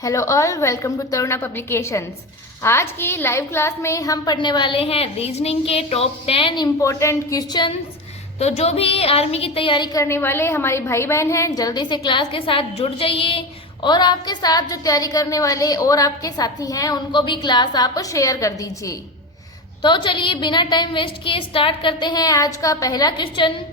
Hello all, welcome to Taruna publications. आज की live class में हम पढ़ने वाले हैं रीजनिंग के टॉप 10 इम्पोर्टेंट क्वेश्चंस। तो जो भी आर्मी की तैयारी करने वाले हमारे भाई बहन हैं, जल्दी से क्लास के साथ जुड़ जाइए और आपके साथ जो तैयारी करने वाले और आपके साथी हैं उनको भी क्लास आप शेयर कर दीजिए। तो चलिए बिना टाइम वेस्ट किए स्टार्ट करते हैं आज का पहला क्वेश्चन।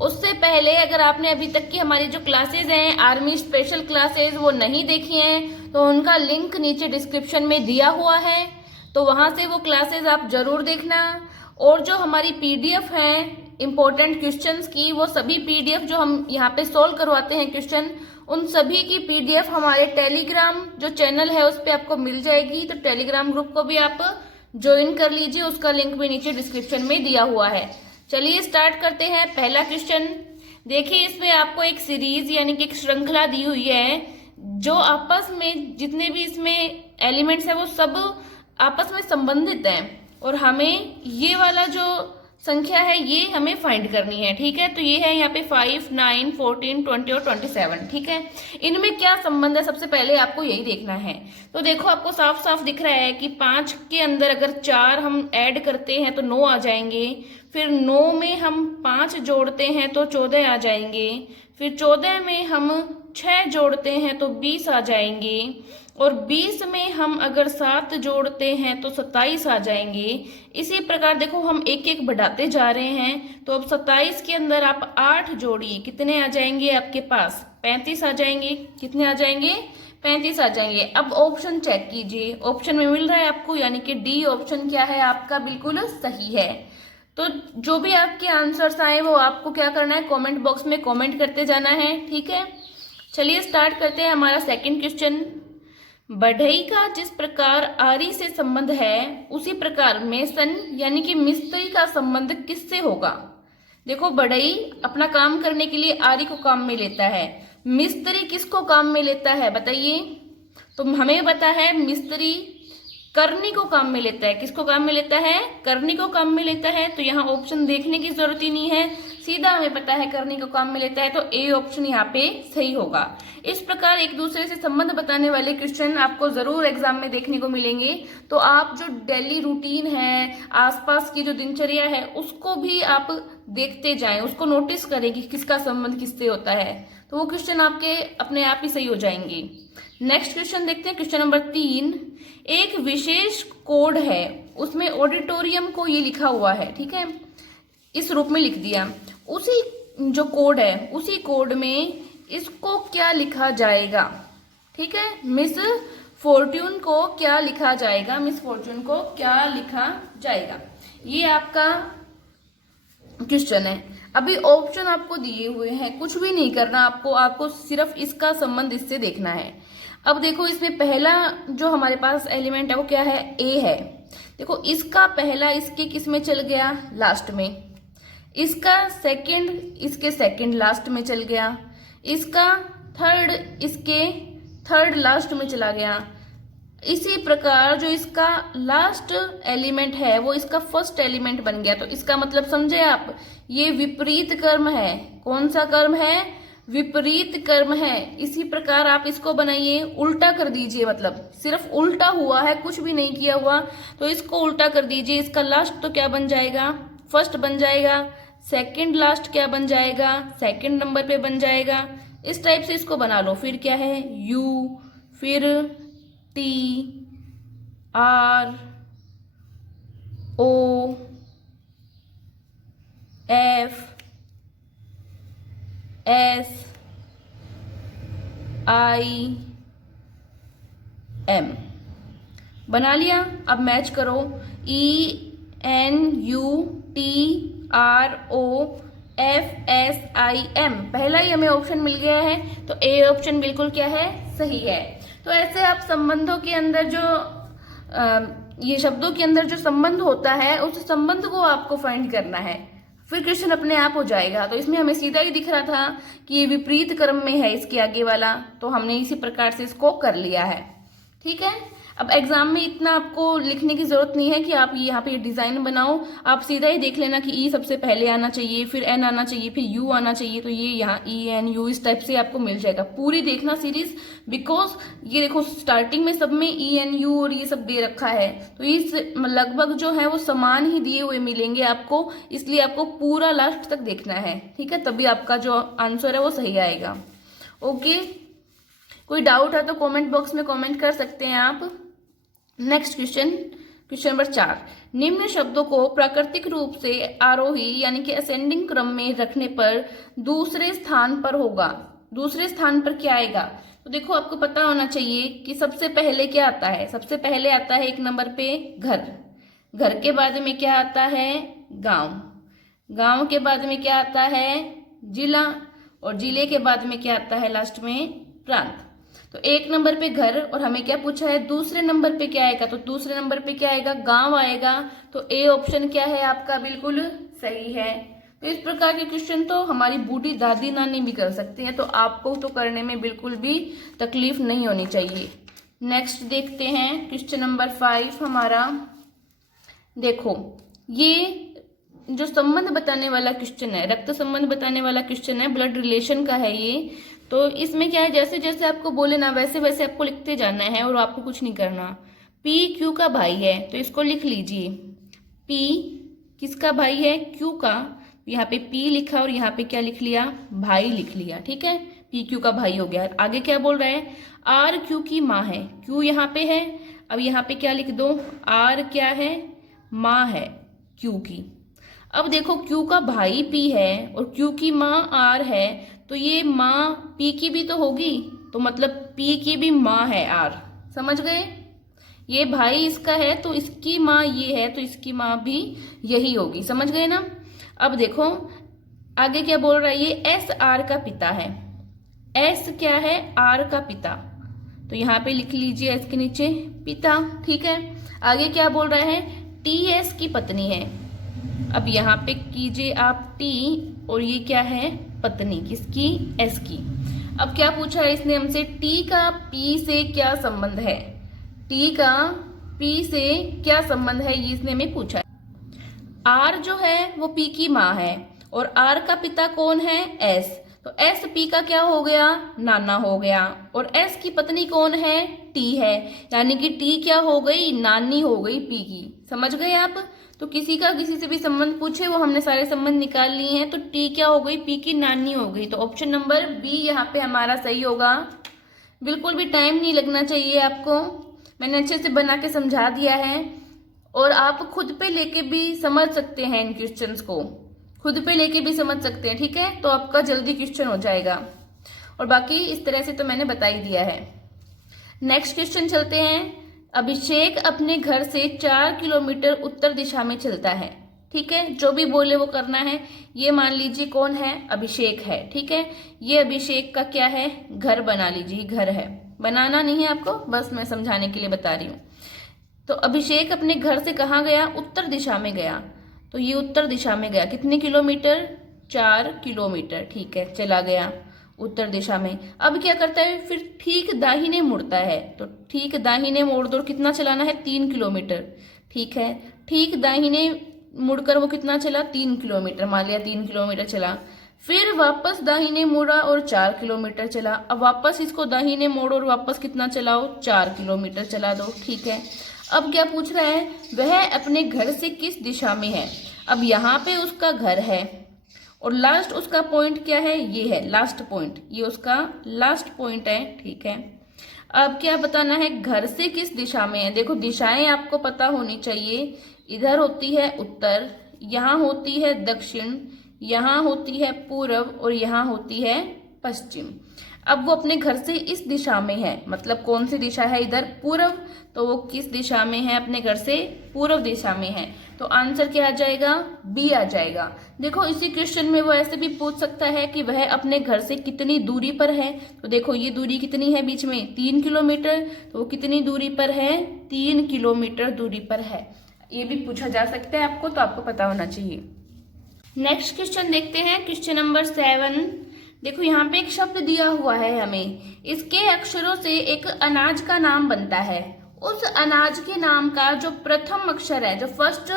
उससे पहले अगर आपने अभी तक की हमारी जो क्लासेज हैं आर्मी स्पेशल क्लासेज वो नहीं देखी हैं तो उनका लिंक नीचे डिस्क्रिप्शन में दिया हुआ है, तो वहां से वो क्लासेज आप जरूर देखना। और जो हमारी पीडीएफ है इम्पोर्टेंट क्वेश्चंस की, वो सभी पीडीएफ जो हम यहाँ पे सोल्व करवाते हैं क्वेश्चन, उन सभी की पीडीएफ हमारे टेलीग्राम जो चैनल है उस पर आपको मिल जाएगी। तो टेलीग्राम ग्रुप को भी आप ज्वाइन कर लीजिए, उसका लिंक भी नीचे डिस्क्रिप्शन में दिया हुआ है। चलिए स्टार्ट करते हैं पहला क्वेश्चन। देखिए इसमें आपको एक सीरीज यानी कि एक श्रृंखला दी हुई है, जो आपस में जितने भी इसमें एलिमेंट्स है वो सब आपस में संबंधित हैं और हमें ये वाला जो संख्या है ये हमें फाइंड करनी है। ठीक है, तो ये है यहाँ पे 5, 9, 14, 20 और 27। ठीक है, इनमें क्या संबंध है सबसे पहले आपको यही देखना है। तो देखो आपको साफ साफ दिख रहा है कि 5 के अंदर अगर 4 हम ऐड करते हैं तो 9 आ जाएंगे, फिर 9 में हम 5 जोड़ते हैं तो 14 आ जाएंगे, फिर 14 में हम 6 जोड़ते हैं तो 20 आ जाएंगे, और 20 में हम अगर 7 जोड़ते हैं तो 27 आ जाएंगे। इसी प्रकार देखो हम एक एक बढ़ाते जा रहे हैं, तो अब 27 के अंदर आप 8 जोड़िए, कितने आ जाएंगे आपके पास? 35 आ जाएंगे। कितने आ जाएंगे? 35 आ जाएंगे। अब ऑप्शन चेक कीजिए, ऑप्शन में मिल रहा है आपको, यानी कि डी ऑप्शन क्या है आपका, बिल्कुल सही है। तो जो भी आपके आंसर्स आए वो आपको क्या करना है, कमेंट बॉक्स में कमेंट करते जाना है। ठीक है, चलिए स्टार्ट करते हैं हमारा सेकंड क्वेश्चन। बढ़ई का जिस प्रकार आरी से संबंध है उसी प्रकार मेसन यानी कि मिस्त्री का संबंध किससे होगा? देखो बढ़ई अपना काम करने के लिए आरी को काम में लेता है, मिस्त्री किसको काम में लेता है बताइए? तो हमें पता है मिस्त्री करनी को काम में लेता है। किसको काम में लेता है? करनी को काम में लेता है। तो यहाँ ऑप्शन देखने की जरूरत ही नहीं है, सीधा हमें पता है करनी को काम में लेता है, तो ए ऑप्शन यहाँ पे सही होगा। इस प्रकार एक दूसरे से संबंध बताने वाले क्वेश्चन आपको जरूर एग्जाम में देखने को मिलेंगे। तो आप जो डेली रूटीन है, आसपास की जो दिनचर्या है, उसको भी आप देखते जाएं, उसको नोटिस करें कि किसका संबंध किससे होता है, तो वो क्वेश्चन आपके अपने आप ही सही हो जाएंगे। नेक्स्ट क्वेश्चन देखते हैं, क्वेश्चन नंबर 3। एक विशेष कोड है, उसमें ऑडिटोरियम को ये लिखा हुआ है। ठीक है, इस रूप में लिख दिया। उसी जो कोड है उसी कोड में इसको क्या लिखा जाएगा? ठीक है, मिस फॉर्च्यून को क्या लिखा जाएगा? मिस फॉर्च्यून को क्या लिखा जाएगा, ये आपका क्वेश्चन है। अभी ऑप्शन आपको दिए हुए हैं, कुछ भी नहीं करना आपको सिर्फ इसका संबंध इससे देखना है। अब देखो इसमें पहला जो हमारे पास एलिमेंट है वो क्या है? ए है। देखो इसका पहला इसके किस में चल गया? लास्ट में। इसका सेकंड इसके सेकंड लास्ट में चल गया, इसका थर्ड इसके थर्ड लास्ट में चला गया। इसी प्रकार जो इसका लास्ट एलिमेंट है वो इसका फर्स्ट एलिमेंट बन गया। तो इसका मतलब समझे आप, ये विपरीत कर्म है। कौन सा कर्म है? विपरीत कर्म है। इसी प्रकार आप इसको बनाइए, उल्टा कर दीजिए, मतलब सिर्फ उल्टा हुआ है, कुछ भी नहीं किया हुआ, तो इसको उल्टा कर दीजिए। इसका लास्ट तो क्या बन जाएगा? फर्स्ट बन जाएगा। सेकंड लास्ट क्या बन जाएगा? सेकंड नंबर पे बन जाएगा। इस टाइप से इसको बना लो। फिर क्या है? यू, फिर T, R, O, F, S, I, M. बना लिया। अब मैच करो, E, N, U, T, R, O, F, S, I, M. पहला ही हमें ऑप्शन मिल गया है, तो ए ऑप्शन बिल्कुल क्या है? सही है। तो ऐसे आप संबंधों के अंदर जो ये शब्दों के अंदर जो संबंध होता है उस संबंध को आपको फाइंड करना है, फिर क्वेश्चन अपने आप हो जाएगा। तो इसमें हमें सीधा ही दिख रहा था कि ये विपरीत क्रम में है इसके आगे वाला, तो हमने इसी प्रकार से इसको कर लिया है। ठीक है। अब एग्जाम में इतना आपको लिखने की जरूरत नहीं है कि आप यहाँ पे डिजाइन बनाओ, आप सीधा ही देख लेना कि ई सबसे पहले आना चाहिए, फिर एन आना चाहिए, फिर यू आना चाहिए, तो ये यहाँ ई एन यू इस टाइप से आपको मिल जाएगा। पूरी देखना सीरीज, बिकॉज ये देखो स्टार्टिंग में सब में ई एन यू और ये सब दे रखा है, तो इस लगभग जो है वो समान ही दिए हुए मिलेंगे आपको, इसलिए आपको पूरा लास्ट तक देखना है, ठीक है, तभी आपका जो आंसर है वो सही आएगा। ओके, कोई डाउट है तो कमेंट बॉक्स में कमेंट कर सकते हैं आप। नेक्स्ट क्वेश्चन, क्वेश्चन नंबर 4, निम्न शब्दों को प्राकृतिक रूप से आरोही यानी कि असेंडिंग क्रम में रखने पर दूसरे स्थान पर होगा, दूसरे स्थान पर क्या आएगा? तो देखो आपको पता होना चाहिए कि सबसे पहले क्या आता है। सबसे पहले आता है 1 नंबर पे घर, घर के बाद में क्या आता है? गांव, गांव के बाद में क्या आता है? जिला, और जिले के बाद में क्या आता है लास्ट में? प्रांत। तो 1 नंबर पे घर, और हमें क्या पूछा है? दूसरे नंबर पे क्या आएगा? तो दूसरे नंबर पे क्या आएगा? गांव आएगा। तो ए ऑप्शन क्या है आपका? बिल्कुल सही है। तो इस प्रकार के क्वेश्चन तो हमारी बूढ़ी दादी नानी भी कर सकती हैं, तो आपको तो करने में बिल्कुल भी तकलीफ नहीं होनी चाहिए। नेक्स्ट देखते हैं क्वेश्चन नंबर 5 हमारा। देखो ये जो संबंध बताने वाला क्वेश्चन है, रक्त संबंध बताने वाला क्वेश्चन है, ब्लड रिलेशन का है ये। तो इसमें क्या है, जैसे जैसे आपको बोले ना वैसे वैसे आपको लिखते जाना है और आपको कुछ नहीं करना। पी क्यू का भाई है, तो इसको लिख लीजिए। पी किसका भाई है? क्यू का। यहाँ पे पी लिखा और यहाँ पे क्या लिख लिया? भाई लिख लिया, ठीक है, पी क्यू का भाई हो गया। आगे क्या बोल रहा है? आर क्यू की माँ है, क्यू यहाँ पे है, अब यहाँ पे क्या लिख दो? आर क्या है? माँ है क्यू की। अब देखो क्यू का भाई पी है और क्यू की माँ आर है, तो ये माँ पी की भी तो होगी, तो मतलब पी की भी माँ है आर, समझ गए? ये भाई इसका है तो इसकी माँ ये है, तो इसकी माँ भी यही होगी, समझ गए ना? अब देखो आगे क्या बोल रहा है, ये एस आर का पिता है। एस क्या है? आर का पिता, तो यहाँ पे लिख लीजिए एस के नीचे पिता, ठीक है। आगे क्या बोल रहा है? टी एस की पत्नी है। अब यहाँ पे कीजिए आप टी, और ये क्या है? पत्नी किसकी? एस की। अब क्या पूछा है इसने हमसे? टी का पी से क्या संबंध है? टी का पी से क्या संबंध है, ये इसने हमें पूछा है। आर जो है वो पी की माँ है, और आर का पिता कौन है? एस, तो एस पी का क्या हो गया? नाना हो गया, और एस की पत्नी कौन है? टी है, यानी कि टी क्या हो गई? नानी हो गई पी की, समझ गए आप? तो किसी का किसी से भी संबंध पूछे, वो हमने सारे संबंध निकाल लिए हैं, तो टी क्या हो गई? पी की नानी हो गई। तो ऑप्शन नंबर बी यहाँ पे हमारा सही होगा। बिल्कुल भी टाइम नहीं लगना चाहिए आपको, मैंने अच्छे से बना के समझा दिया है, और आप खुद पे लेके भी समझ सकते हैं, इन क्वेश्चंस को खुद पे लेके भी समझ सकते हैं, ठीक है, तो आपका जल्दी क्वेश्चन हो जाएगा। और बाकी इस तरह से तो मैंने बता ही दिया है। नेक्स्ट क्वेश्चन चलते हैं। अभिषेक अपने घर से 4 किलोमीटर उत्तर दिशा में चलता है, ठीक है, जो भी बोले वो करना है। ये मान लीजिए कौन है? अभिषेक है, ठीक है। ये अभिषेक का क्या है? घर बना लीजिए, घर है, बनाना नहीं है आपको, बस मैं समझाने के लिए बता रही हूँ। तो अभिषेक अपने घर से कहाँ गया? उत्तर दिशा में गया, तो ये उत्तर दिशा में गया, कितने किलोमीटर? 4 किलोमीटर, ठीक है, चला गया उत्तर दिशा में। अब क्या करता है? फिर ठीक दाहिने मुड़ता है, तो ठीक दाहिने मोड़ दो, कितना चलाना है? 3 किलोमीटर, ठीक है। ठीक दाहिने मुड़कर वो कितना चला? 3 किलोमीटर, मान लिया 3 किलोमीटर चला। फिर वापस दाहिने मुड़ा और 4 किलोमीटर चला। अब वापस इसको दाहिने मोड़ो और वापस कितना चलाओ? 4 किलोमीटर चला दो, ठीक है। अब क्या पूछ रहा है? वह अपने घर से किस दिशा में है? अब यहाँ पे उसका घर है, और लास्ट उसका पॉइंट क्या है? ये है लास्ट पॉइंट, ये उसका लास्ट पॉइंट है, ठीक है। अब क्या बताना है? घर से किस दिशा में है। देखो दिशाएं आपको पता होनी चाहिए, इधर होती है उत्तर, यहाँ होती है दक्षिण, यहाँ होती है पूर्व, और यहाँ होती है पश्चिम। अब वो अपने घर से इस दिशा में है, मतलब कौन सी दिशा है? इधर पूर्व, तो वो किस दिशा में है? अपने घर से पूर्व दिशा में है, तो आंसर क्या आ जाएगा? बी आ जाएगा। देखो इसी क्वेश्चन में वो ऐसे भी पूछ सकता है कि वह अपने घर से कितनी दूरी पर है, तो देखो ये दूरी कितनी है बीच में? 3 किलोमीटर, तो वो कितनी दूरी पर है? 3 किलोमीटर दूरी पर है, ये भी पूछा जा सकता है आपको, तो आपको पता होना चाहिए। नेक्स्ट क्वेश्चन देखते हैं, क्वेश्चन नंबर 7। देखो यहाँ पे एक शब्द दिया हुआ है हमें, इसके अक्षरों से एक अनाज का नाम बनता है। उस अनाज के नाम का जो प्रथम अक्षर है, जो फर्स्ट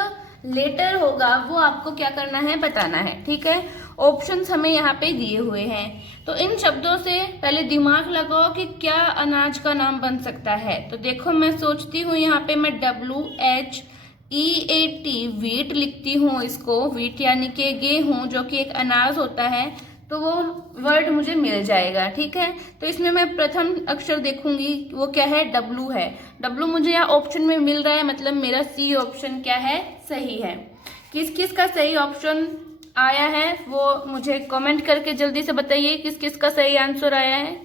लेटर होगा, वो आपको क्या करना है, बताना है। ठीक है, ऑप्शंस हमें यहाँ पे दिए हुए हैं। तो इन शब्दों से पहले दिमाग लगाओ कि क्या अनाज का नाम बन सकता है। तो देखो मैं सोचती हूँ यहाँ पे मैं WHEAT वीट लिखती हूँ इसको, वीट यानी कि गेहूं, जो कि एक अनाज होता है, तो वो वर्ड मुझे मिल जाएगा। ठीक है, तो इसमें मैं प्रथम अक्षर देखूंगी, वो क्या है, W है। W मुझे यहाँ ऑप्शन में मिल रहा है, मतलब मेरा C ऑप्शन क्या है, सही है। किस किस का सही ऑप्शन आया है वो मुझे कमेंट करके जल्दी से बताइए, किस किस का सही आंसर आया है।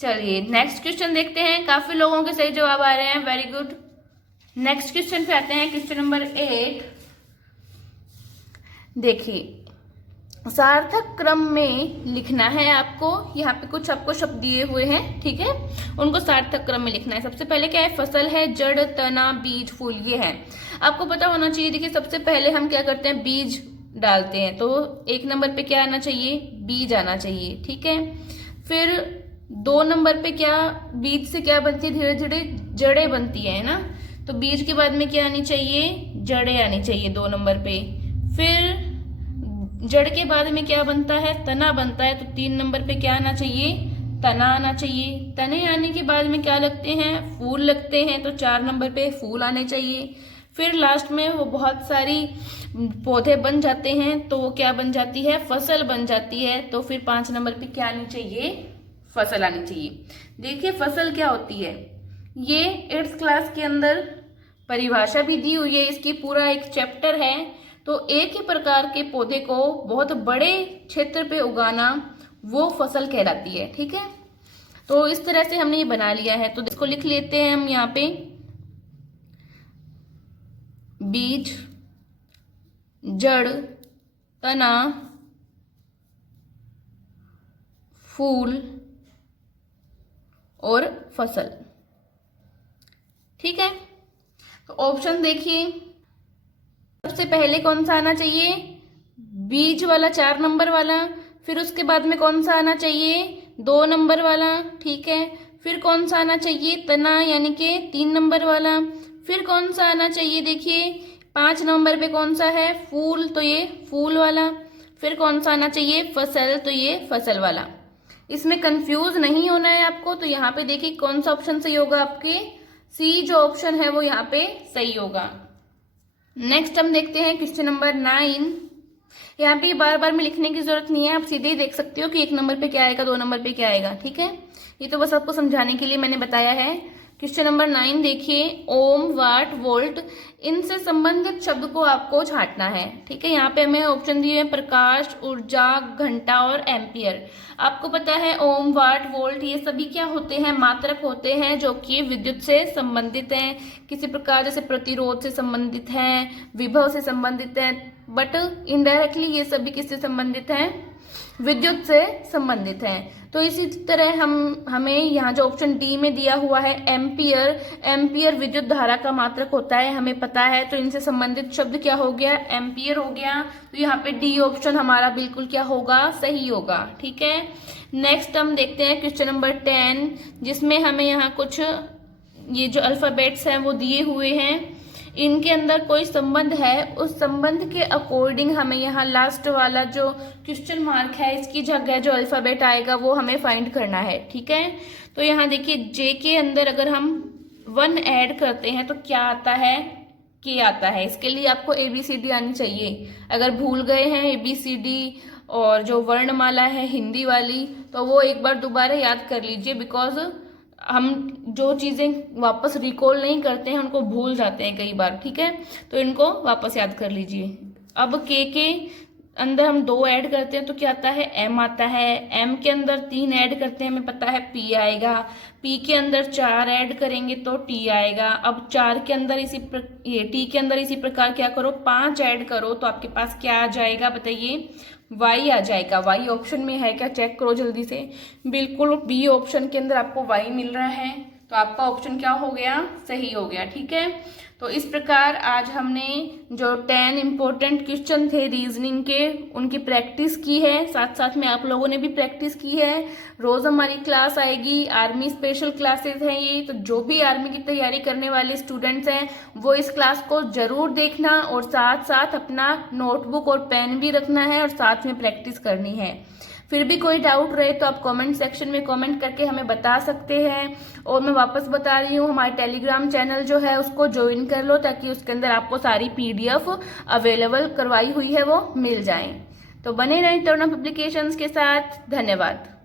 चलिए नेक्स्ट क्वेश्चन देखते हैं। काफी लोगों के सही जवाब आ रहे हैं, वेरी गुड। नेक्स्ट क्वेश्चन पे आते हैं, क्वेश्चन नंबर 8। देखिए, सार्थक क्रम में लिखना है आपको। यहाँ पे कुछ आपको शब्द दिए हुए हैं, ठीक है, उनको सार्थक क्रम में लिखना है। सबसे पहले क्या है, फसल है, जड़, तना, बीज, फूल, ये है। आपको पता होना चाहिए। देखिए सबसे पहले हम क्या करते हैं, बीज डालते हैं, तो 1 नंबर पे क्या आना चाहिए, बीज आना चाहिए। ठीक है, फिर 2 नंबर पे क्या, बीज से क्या बनती है, धीरे धीरे जड़ें बनती है ना, तो बीज के बाद में क्या आनी चाहिए, जड़ें आनी चाहिए 2 नंबर पे। फिर जड़ के बाद में क्या बनता है, तना बनता है, तो 3 नंबर पे क्या आना चाहिए, तना आना चाहिए। तने आने के बाद में क्या लगते हैं, फूल लगते हैं, तो 4 नंबर पे फूल आने चाहिए। फिर लास्ट में वो बहुत सारी पौधे बन जाते हैं, तो वो क्या बन जाती है, फसल बन जाती है, तो फिर 5 नंबर पे क्या आनी चाहिए, फसल आनी चाहिए। देखिए फसल क्या होती है, ये 8th क्लास के अंदर परिभाषा भी दी हुई है, इसकी पूरा एक चैप्टर है। तो एक ही प्रकार के पौधे को बहुत बड़े क्षेत्र पे उगाना, वो फसल कहलाती है। ठीक है, तो इस तरह से हमने ये बना लिया है। तो इसको लिख लेते हैं हम यहाँ पे, बीज, जड़, तना, फूल और फसल। ठीक है, तो ऑप्शन देखिए, सबसे पहले कौन सा आना चाहिए, बीज वाला 4 नंबर वाला। फिर उसके बाद में कौन सा आना चाहिए, 2 नंबर वाला। ठीक है, फिर कौन सा आना चाहिए, तना यानी कि 3 नंबर वाला। फिर कौन सा आना चाहिए, देखिए 5 नंबर पे कौन सा है, फूल, तो ये फूल वाला। फिर कौन सा आना चाहिए, फसल, तो ये फसल वाला। इसमें कंफ्यूज नहीं होना है आपको। तो यहाँ पे देखिए कौन सा ऑप्शन सही होगा, आपके सी जो ऑप्शन है वो यहाँ पे सही होगा। नेक्स्ट हम देखते हैं क्वेश्चन नंबर 9। यहाँ पे बार बार में लिखने की जरूरत नहीं है, आप सीधे ही देख सकते हो कि 1 नंबर पे क्या आएगा, 2 नंबर पे क्या आएगा। ठीक है, ये तो बस आपको समझाने के लिए मैंने बताया है। क्वेश्चन नंबर 9 देखिए, ओम, वाट, वोल्ट, इनसे संबंधित शब्द को आपको छांटना है। ठीक है, यहाँ पे हमें ऑप्शन दिए हैं, प्रकाश, ऊर्जा, घंटा और एम्पियर। आपको पता है ओम, वाट, वोल्ट ये सभी क्या होते हैं, मात्रक होते हैं, जो कि विद्युत से संबंधित हैं, किसी प्रकार जैसे प्रतिरोध से संबंधित हैं, विभव से संबंधित हैं, बट इनडायरेक्टली ये सभी किससे संबंधित हैं, विद्युत से संबंधित हैं। तो इसी तरह हमें यहाँ जो ऑप्शन डी में दिया हुआ है, एम्पियर, एम्पियर विद्युत धारा का मात्रक होता है, हमें पता है। तो इनसे संबंधित शब्द क्या हो गया, एम्पियर हो गया। तो यहाँ पे डी ऑप्शन हमारा बिल्कुल क्या होगा, सही होगा। ठीक है, नेक्स्ट हम देखते हैं क्वेश्चन नंबर 10, जिसमें हमें यहाँ कुछ ये जो अल्फाबेट्स हैं वो दिए हुए हैं, इनके अंदर कोई संबंध है, उस संबंध के अकॉर्डिंग हमें यहाँ लास्ट वाला जो क्वेश्चन मार्क है, इसकी जगह जो अल्फाबेट आएगा वो हमें फाइंड करना है। ठीक है, तो यहाँ देखिए जे के अंदर अगर हम 1 ऐड करते हैं तो क्या आता है, के आता है। इसके लिए आपको ABCD आनी चाहिए। अगर भूल गए हैं ABCD और जो वर्णमाला है हिंदी वाली, तो वो एक बार दोबारा याद कर लीजिए, बिकॉज हम जो चीज़ें वापस रिकॉल नहीं करते हैं उनको भूल जाते हैं कई बार। ठीक है, तो इनको वापस याद कर लीजिए। अब के अंदर हम 2 ऐड करते हैं तो क्या आता है, M आता है। M के अंदर 3 ऐड करते हैं, हमें पता है P आएगा। P के अंदर 4 ऐड करेंगे तो T आएगा। अब 4 के अंदर T के अंदर इसी प्रकार क्या करो, 5 ऐड करो तो आपके पास क्या आ जाएगा, बताइए, Y आ जाएगा। Y ऑप्शन में है क्या, चेक करो जल्दी से। बिल्कुल B ऑप्शन के अंदर आपको Y मिल रहा है। तो आपका ऑप्शन क्या हो गया, सही हो गया। ठीक है, तो इस प्रकार आज हमने जो 10 इम्पोर्टेंट क्वेश्चन थे रीजनिंग के उनकी प्रैक्टिस की है, साथ साथ में आप लोगों ने भी प्रैक्टिस की है। रोज हमारी क्लास आएगी, आर्मी स्पेशल क्लासेस हैं ये, तो जो भी आर्मी की तैयारी करने वाले स्टूडेंट्स हैं वो इस क्लास को जरूर देखना और साथ साथ अपना नोटबुक और पेन भी रखना है और साथ में प्रैक्टिस करनी है। फिर भी कोई डाउट रहे तो आप कमेंट सेक्शन में कमेंट करके हमें बता सकते हैं। और मैं वापस बता रही हूँ, हमारे टेलीग्राम चैनल जो है उसको ज्वाइन कर लो ताकि उसके अंदर आपको सारी PDF अवेलेबल करवाई हुई है वो मिल जाए। तो बने रहें तरुणा पब्लिकेशंस के साथ। धन्यवाद।